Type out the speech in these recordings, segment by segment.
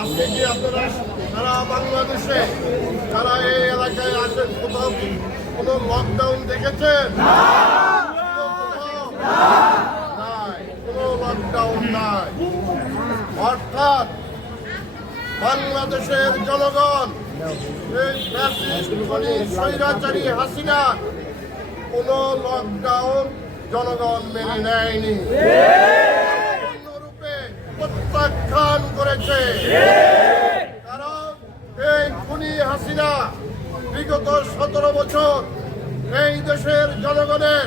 আজকে কি আপনারা সারা বাংলাদেশে যারা এই এলাকায় আছেন কোথাও কি কোনো লকডাউন দেখেছেন? নাই কোনো লকডাউন নাই। অর্থাৎ বাংলাদেশের জনগণ স্বৈরাচারী হাসিনা কোনো লকডাউন জনগণ মেনে নেয়নি। প্রত্যাখ্যান করেছে। কারণ এই খুনি হাসিনা বিগত সতেরো বছর এই দেশের জনগণের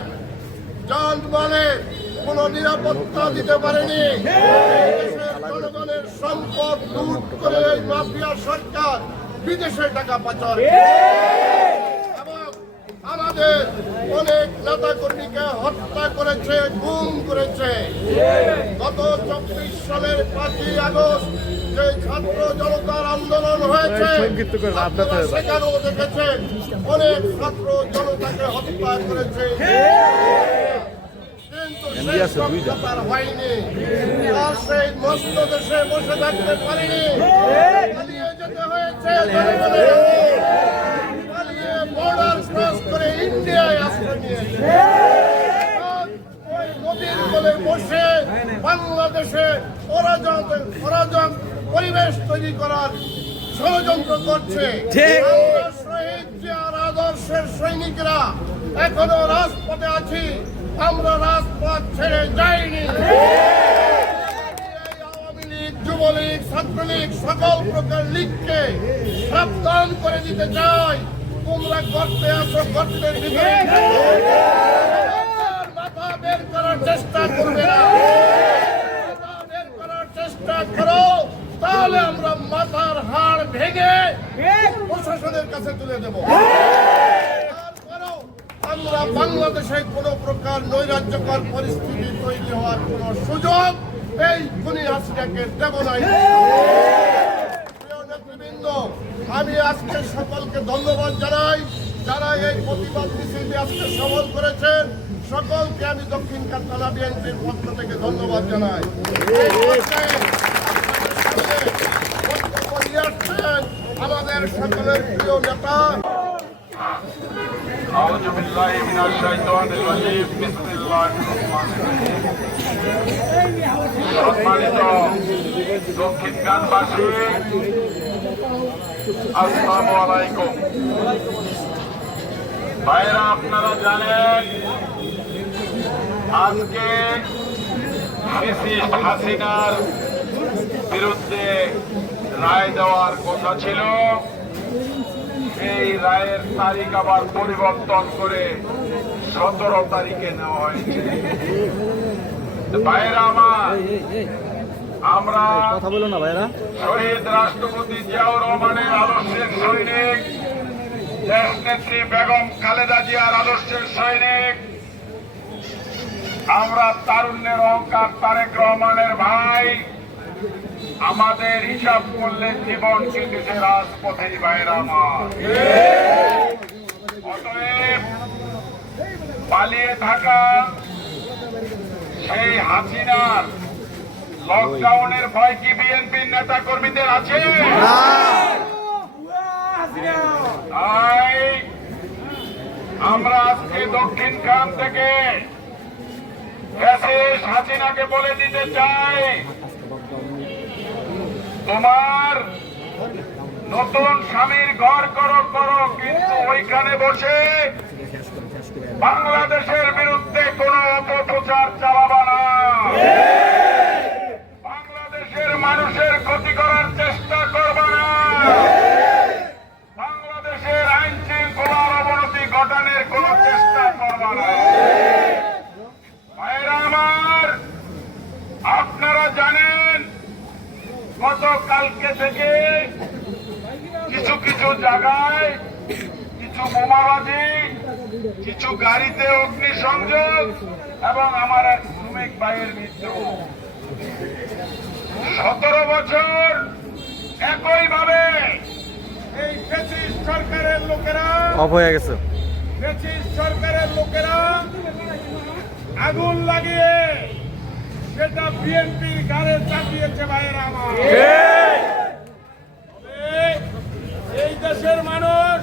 যান মালের কোনো নিরাপত্তা দিতে পারেনি। দেশের জনগণের সম্পদ লুট করে মাফিয়া সরকার বিদেশে টাকা পাচার আমাদের অনেক নেতা কর্মীকে হত্যা করেছে গুম করেছে। গত চব্বিশ সালের পাঁচই আগস্ট যে ছাত্র জনতার আন্দোলন হয়েছে সেখানেও দেখেছেন অনেক ছাত্র জনতাকে হত্যা করেছে। হয়নি। আর সেই মস্ত দেশে বসে থাকতে পারিনি। পালিয়ে যেতে হয়েছে নদীর কোলে বসে বাংলাদেশে অরাজক পরিবেশ তৈরি করার ষড়যন্ত্র করছে শহীদ জিয়ার সৈনিকরা এখনও রাজপথে আছি আমরা রাজপথ ছেড়ে যাইনি যুবলীগ, ছাত্রলীগ সকল প্রকার লীগকে সাবধান করে দিতে চাই। তোমরা গর্তে আসো ভিতরে থাকো। মাথা বের করার চেষ্টা করবে না। মাথা বের করার চেষ্টা করো তাহলে আমরা মাথার হাড় ভেঙে প্রশাসনের কাছে তুলে দেব। তারপরেও আমরা বাংলাদেশে কোনো প্রকার নৈরাজ্যকর পরিস্থিতি তৈরি হওয়ার কোনো সুযোগ এই খুনি হাসিনাকে দেব নাই। প্রিয় নেতৃবৃন্দ আমি আজকে সকলকে ধন্যবাদ জানাই যারা এই প্রতিবাদ মিছিলটি আজকে সফল করেছেন সকলকে আমি দক্ষিণ কান্তালা বিএনপির পক্ষ থেকে ধন্যবাদ জানাই এই পর্যায়ে আপনাদের সামনে বক্তব্য নিয়ে আসছেন আমাদের সকলের প্রিয় নেতা أعوذ بالله من الشيطان الرجيم بسم الله الرحمن الرحيم সম্মানিত দক্ষিণ গানবাসী আসসালামু আলাইকুম ভাইরা আপনারা জানেন, আজকে হাসিনার বিরুদ্ধে রায় দেওয়ার কথা ছিল। এই রায়ের তারিখ আবার পরিবর্তন করে সতেরো তারিখে নেওয়া হয়েছে। ভাইয়েরা, আমার আমরা কথা বলো না ভাইরা। শহীদ রাষ্ট্রপতি জিয়াউর রহমানের আদর্শের সৈনিক দেশ নেত্রী বেগম খালেদা জিয়ার আদর্শের সৈনিক আমরা তারুণ্যের অহংকার তারেক রহমানের ভাই আমাদের হিসাব করলে জীবন কেটেছে রাজপথেই বাইরে আমার। অতএব পালিয়ে থাকা সেই হাসিনার লকডাউনের ভয় কি বিএনপির নেতা কর্মীদের আছে তাই আমরা আজকে দক্ষিণ খান থেকে হাসিনাকে বলে দিতে চাই তোমার নতুন স্বামীর ঘর করো করো কিন্তু ওইখানে বসে বাংলাদেশের বিরুদ্ধে কোন অপপ্রচার চালাবা না বাংলাদেশের মানুষের ক্ষতি করার চেষ্টা থেকে কিছু কিছু জায়গায় কিছু বোমাবাজি কিছু গাড়িতে অগ্নিসংযোগ এবং আমার এক শ্রমিক ভাইয়ের মৃত্যু। সতেরো বছর একইভাবে এই ফেসিস সরকারের লোকেরা অফ হয়ে গেছে। সরকারের লোকেরা আগুন লাগিয়ে সেটা বিএনপির গাড়ে চাপিয়েছে ভাইয়েরা আমার। এই দেশের মানুষ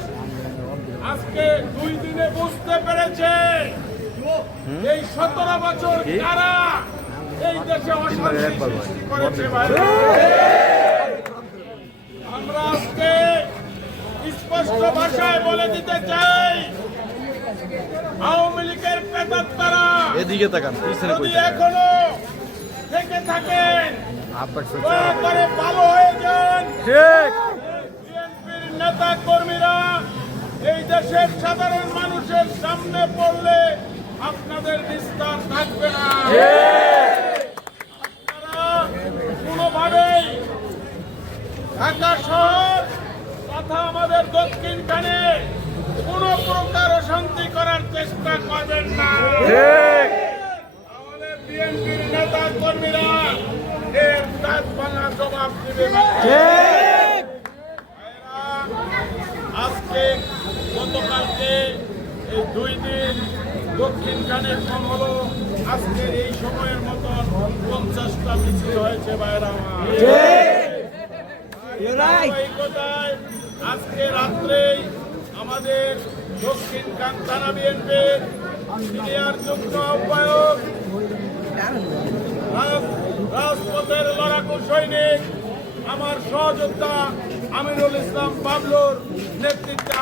আজকে দুই দিনে বুঝতে পেরেছে এই সতেরো বছর কারা এই দেশে অশান্তি সৃষ্টি করেছে আমরা আজকে স্পষ্ট ভাষায় বলে দিতে চাই আওয়ামী লীগের পেতাত্তারা এদিকে তাকান? এখনও থাকেন। করে ভালো হয়ে যান। ঠিক। বিএনপির নেতা কর্মীরা এই দেশের সাধারণ মানুষের সামনে পড়লে আপনাদের নিস্তার থাকবে না। কোনোভাবেই ঢাকা শহর তথা আমাদের দক্ষিণ কানে কোন প্রকার অশান্তি করার চেষ্টা করবেন না। আমাদের বিএনপির নেতা কর্মীরা জবাব দিবে আজকে গতকালকে এই দুই দিন দক্ষিণ কানের কম হলো আজকের এই সময়ের মতন পঞ্চাশটা মিছিল হয়েছে বাইরা আজকে রাত্রেই আমাদের দক্ষিণ কান থানা বিএনপির সিনিয়র যুগ্ম আহ্বায়ক রাজপথের লড়াকু সৈনিক আমার সহযোদ্ধা আমিরুল ইসলাম বাবলুর নেতৃত্বে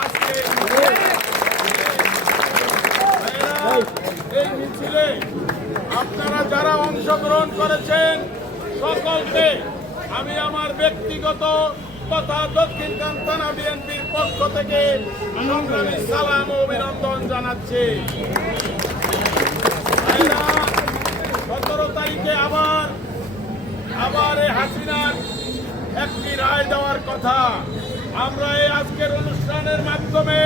ভাইয়েরা, এই মিছিলে আপনারা যারা অংশগ্রহণ করেছেন সকলকে আমি আমার ব্যক্তিগত তথা দক্ষিণ কান্তানা বিএনপির পক্ষ থেকে সংগ্রামী সালাম অভিনন্দন জানাচ্ছি। সতেরো তারিখে আবার আবার এই হাসিনার একটি রায় দেওয়ার কথা আমরা এই আজকের অনুষ্ঠানের মাধ্যমে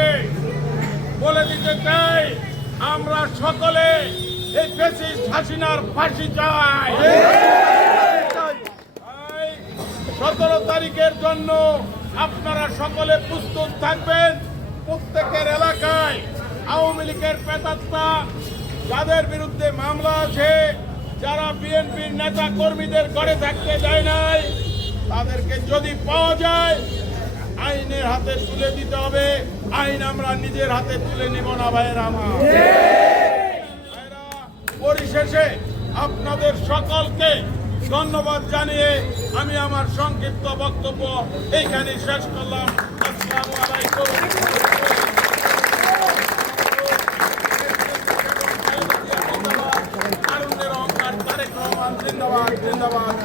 বলে দিতে চাই, আমরা সকলে এই ফেসিস্ট হাসিনার ফাঁসি চাই। সতেরো তারিখের জন্য আপনারা সকলে প্রস্তুত থাকবেন। প্রত্যেকের এলাকায় আওয়ামী লীগের পেতাত্তা যাদের বিরুদ্ধে মামলা আছে যারা বিএনপির নেতা কর্মীদের ঘরে থাকতে দেয় নাই, তাদেরকে যদি পাওয়া যায়, আইনের হাতে তুলে দিতে হবে। আইন আমরা নিজের হাতে তুলে নিব না, ভাইয়ের আমার। পরিশেষে আপনাদের সকলকে ধন্যবাদ জানিয়ে আমি আমার সংক্ষিপ্ত বক্তব্য এইখানে শেষ করলাম। আসসালামু আলাইকুম। జిందాబాద్